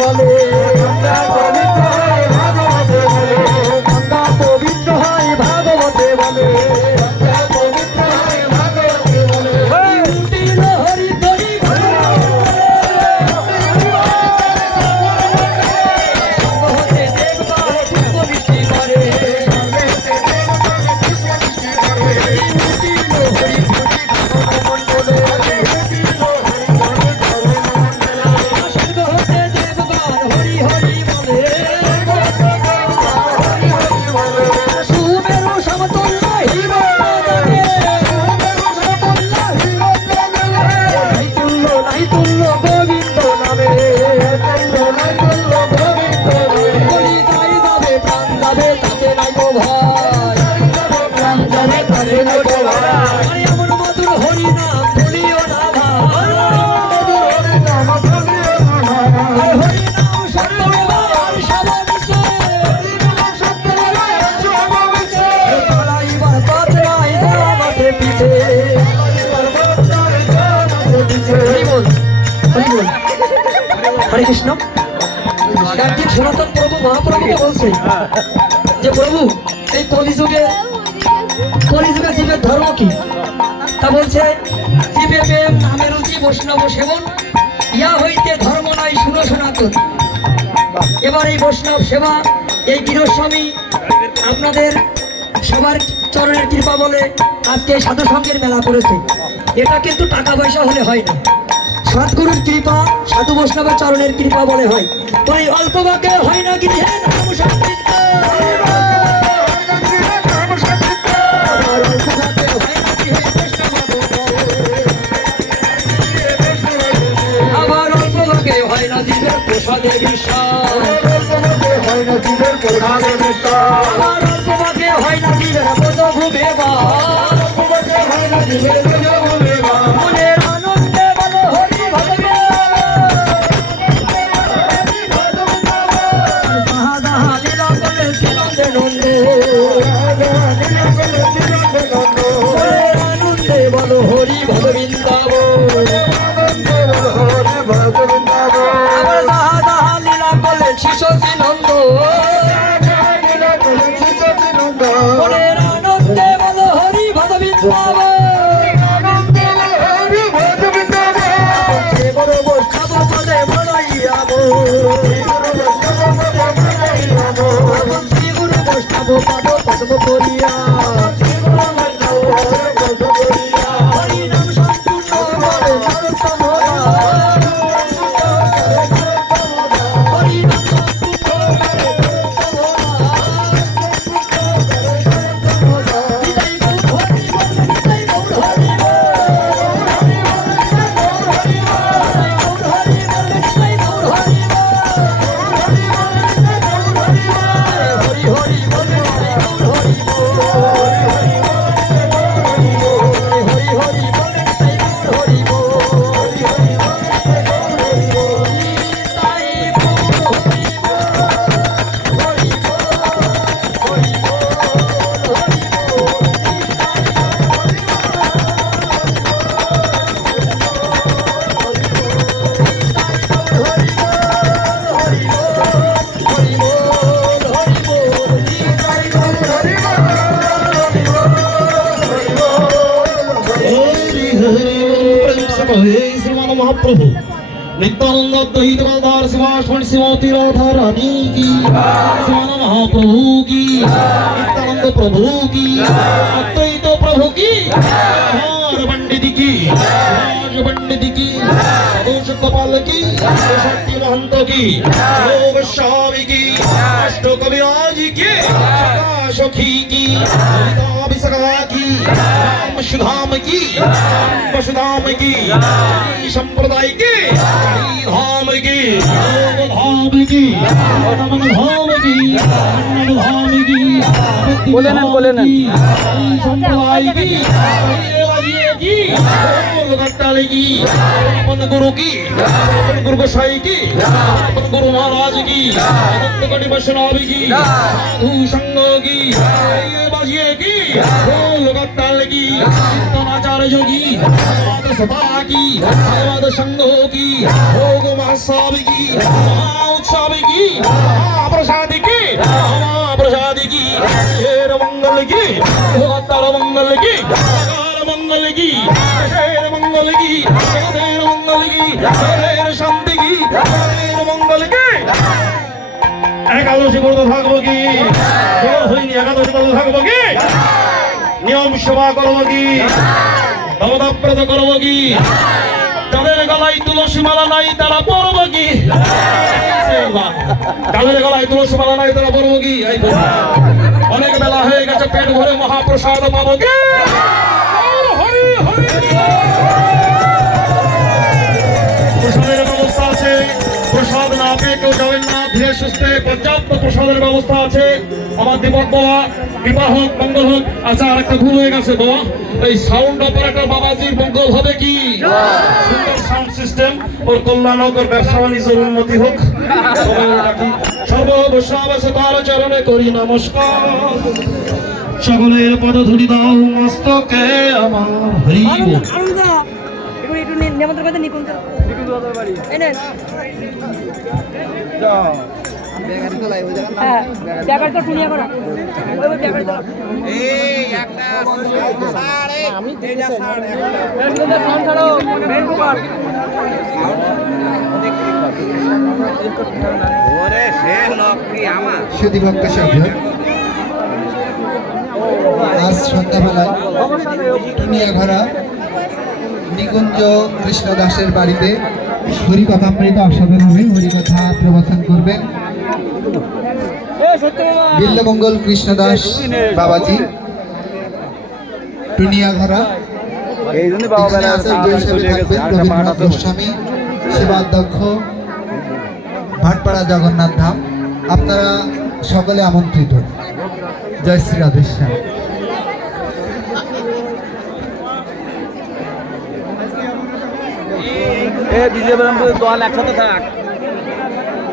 বলে গঙ্গা পবিত্র হয় ভাগবতে বলে হরে কৃষ্ণ। একদিন সনাতন প্রভু মহাপ্রভুকে বলছে যে প্রভু এই কলিযুগে জীবের ধর্ম কি? তা বলছে জীবে প্রেম নামে রুচি বৈষ্ণব সেবন ইয়া হইতে ধর্ম নাই শুনো সনাতন। এবার এই বৈষ্ণব সেবা এই গৃহস্বামী আপনাদের সবার চরণের কৃপা বলে আজকে সাধু সঙ্গের মেলা করেছে। এটা কিন্তু টাকা পয়সা হলে হয় না, সদ্গুরুর কৃপা সাধু বৈষ্ণবের চরণের কৃপা বলে হয়। ওই অল্প বাকে হয় না কি আবার অল্প বাকে হয় না জীবের প্রসাদে বিশ্বাস, হয় না জীবের প্রসাদে বিশ্বাস, আবার অল্প বাকে হয় না জীবের বোধভূমে বা হয় না জীবের বোধভূমে বা মনের আনন্দে বলো হরি ভগবান আনন্দে বলো হরি ভগবৃন্দাব আবার দাহা লীলা করলেন শিশি নন্দ মনের আনন্দে বলো হরি ভগবৃন্দাব শ্রীগুরু বৈষ্ণব পদ পদ্ম করিয়া হরিনাম সম্পূর্ণ করে নরোত্তম হরিনাম महाप्रभु नित्यानंद द्वैत गदाधर शिवाश्वण शिवती राधा रानी की शिवानंद महाप्रभु की नित्यानंद प्रभु की अद्वैत प्रभु की पंडित की राज पंडित की दोष कपाल की शक्ति महंत की योग स्वामी की अष्ट कविराज की सखी की विसगा की राम सुधाम की वसुधाम की संप्रदाय की धाम की धाम की धाम की धाम की संप्रदाय की काल की, अपन गुरु की, अपन गुरु गोसाई की, अपन गुरु महाराज की, अनंत कोटि वैष्णव की, साधु संघ की, ये बाजिए की, ढोल ताल की, कीर्तनाचार्य की, भगवत सभा की, भगवत संघ की, भोग महोत्सव की, महाउत्सव की, महाप्रसाद की, महाप्रसाद की, शेर मंगल की, भगवतार मंगल की, नगर मंगल की, शेर मंगल की, जगदेर मंगल की, जगदेर शांति की, जगदेर मंगल की। एकादशी করতে থাকবো কি? জোর হইনি একাদশী করতে থাকবো কি? নিয়ম সেবা করবো কি? ভগবত করবো কি? যাদের গলায় তুলসী মালা নাই তারা পরবো কি? যাদের গলায় তুলসী মালা নাই তারা পরবো কি? এই বলবো। অনেক বেলা হয়ে গেছে, পেট ভরে মহাপ্রসাদ পাবো কি? হরি হরি প্রসাদের ব্যবস্থা আছে, প্রসাদ না পেয়ে কেউ যাবেন না, ধীরে সুস্থে পর্যাপ্ত প্রসাদের ব্যবস্থা আছে। আমার দীপক বাবা, বিবাহ হোক, মঙ্গল হোক। আচ্ছা, আর একটা ভুল হয়ে গেছে বাবা, এই সাউন্ড অপারেটর বাবাজির মঙ্গল হবে কি? সুন্দর সাউন্ড সিস্টেম, ওর কল্যাণ হোক, ওর ব্যবসা বাণিজ্যের উন্নতি হোক। সর্ব বৈষ্ণব আছে তার চরণে করি নমস্কার। সকলের পদধূলি দাও মস্তকে আমার, হরি বল। একটু নেমন্ত্রণ করতে নিকুঞ্জ এনে হ্যাঁ ব্যাপার তো শুনিয়া করা ওই ব্যাপার তো এই একটা সাড়ে আমি এটা সাড়ে একটা সাউন্ড ছাড়ো মেন কুমার ওরে সে লোক কি আমার সুধী ভক্ত সভ্য, আজ সন্ধ্যাবেলায় টুনিয়াঘরা নিকুঞ্জ কৃষ্ণ দাসের বাড়িতে হরিকথামৃত অসাধারণভাবে হরিকথা প্রবচন করবেন বিল্লমঙ্গল কৃষ্ণ দাস বাবাজি টুনিয়াঘরা। এখানে আছেন দুই হিসেবে থাকবেন রবীন্দ্রনাথ গোস্বামী, সেবাধ্যক্ষ, ভাটপাড়া জগন্নাথ ধাম। আপনারা সকলে আমন্ত্রিত। জয় শ্রী রাধেশ্যাম। বিজয়রামপুর দল একসাথে থাক,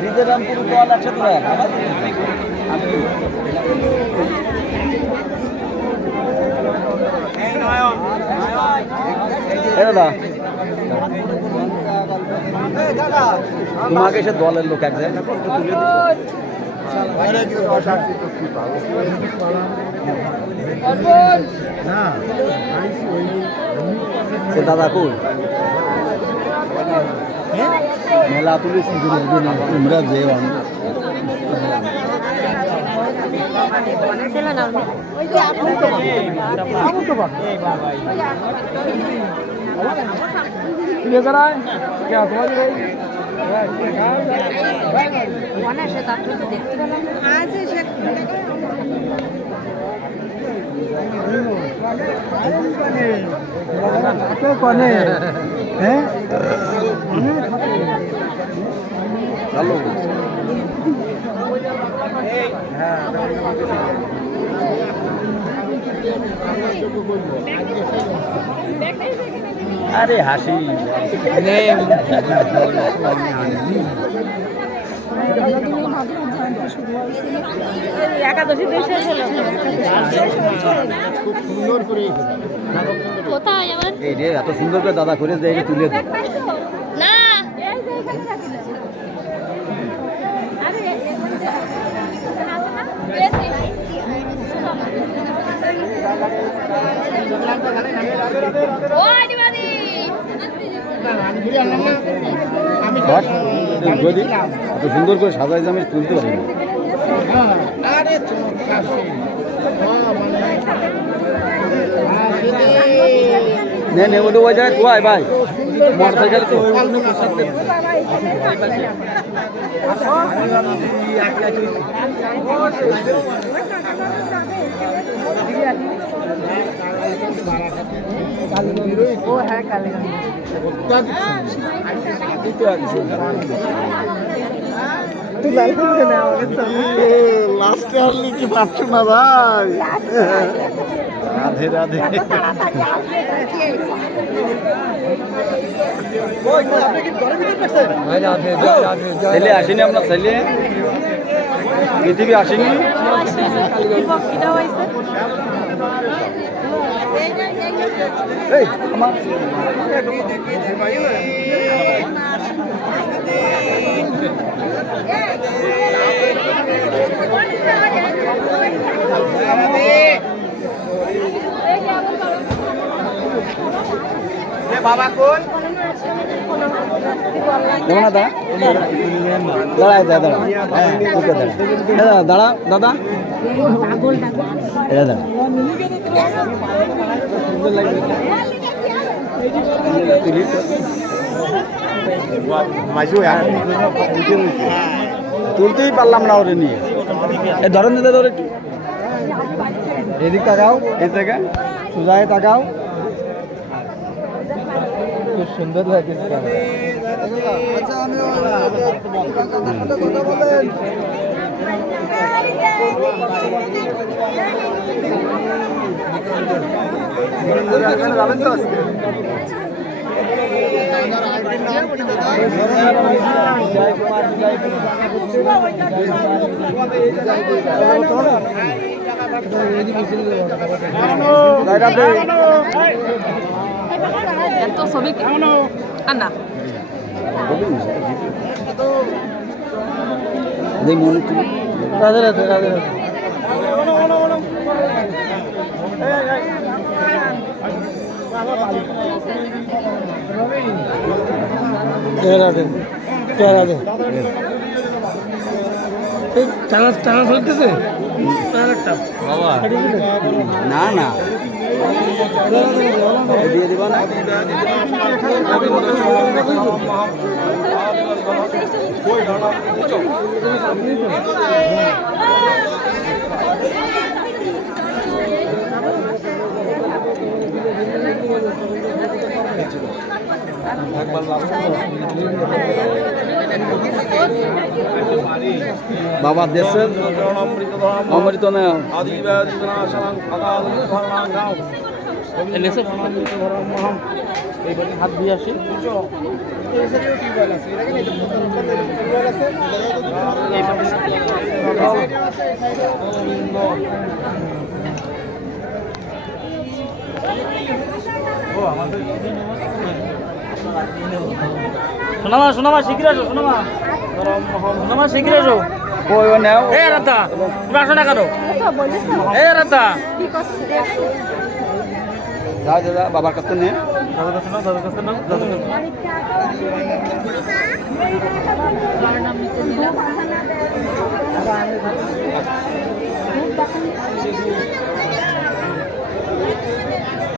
বিজয়রামপুর দল একসাথে থাক। দাদা তোমাকে সে দলের লোক এক জায়গায় দাদা কই মেলা তুলেছি তোমরা যে কনে হ্যাঁ হ্যালো আরে হাসি একাদশী শেষ হলো কোথায় আমার এই রে এত সুন্দর করে দাদা করে দেয় তুলে দে না এত সুন্দর করে সাজাই আমি তুলতে পারি নে ওটা ওই জায়গায় তো আয় ভাই মোটর সাইকেল তো লাস্টে আসলে কি পাচ্ছ না ভাই রাধে রাধে। ছেলে আসেনি, আপনার ছেলে পৃথিবী আসেনি। এই আমার বাবা কোন কেমন দা দাঁড়ায় দাদা, দাদা দাঁড়া দাদা, দাদা তুলতেই পারলাম না ওরে নিয়ে। এই ধরেন দাদা, ধরে একটু এদিক তাকাও, এই থেকে সোজায় তাকাও, খুব সুন্দর লাগে। যাবেন তো আজকে? ছবি আনা রাধে রাধে রাধে রাধে। টানা চলতেছে বাবা না না দিয়ে দিবা না। বাবা দেশের অমৃত না হাত দিয়ে আসি। শোনামা শোনামা শিখির আসো, শোনামা শোনামা শিখির আসো। ওই নাও এ রাতা তুমি আসো না কেন? এ রাতা দাদা দাদা বাবার কাছে নিয়ে দাদার কাছে নাও, দাদার কাছে নাও, দাদার কাছে নাও।